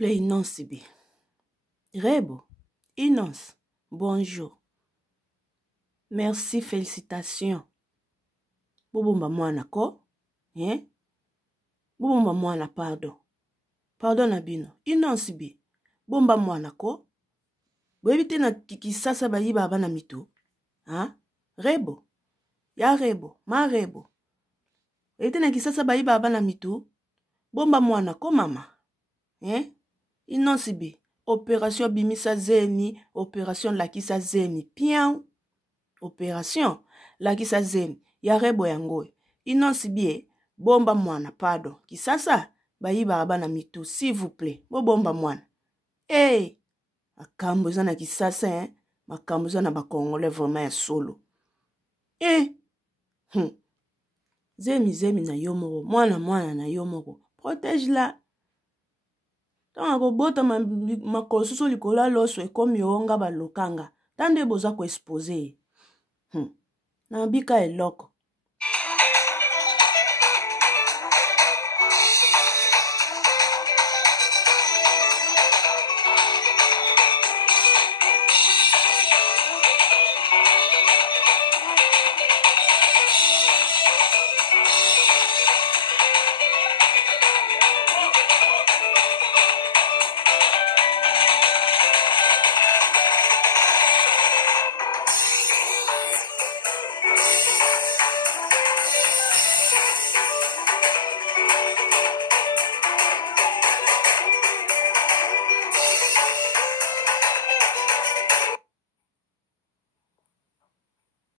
plaît, Inonce Sibi. Rebo, Inonce, bonjour. Merci, félicitations. Bobomba mwana ko? Bobomba mwana, pardon. Pardon Nabino. Inonce Sibi. Bomba mwana ko? Boebite na kisasa bayiba abana mito. Rebo. Ya rebo. Ma rebo. Boebite na kisasa bayiba abana mito. Bomba mwana ko mama. Inonce Sibi. Opération Bimisa Zemi. Opération Lakisa Zemi. Pian. Opération Lakisa Zemi. Ya rebo yangoy. Inonce Sibi. Bomba mwana. Pardon. Kisasa bayiba abana mito. S'il vous plaît. Bomba mwana. Hey. Makambo za na kisasa, makambo za na bakongolais vraiment ya solo. Zemi na yo moko, mwana na yo moko. Protège la. Tanga ko bota makosusu likola loso ekomi onga balokanga. Tande boza ko expose. Na bika eloko.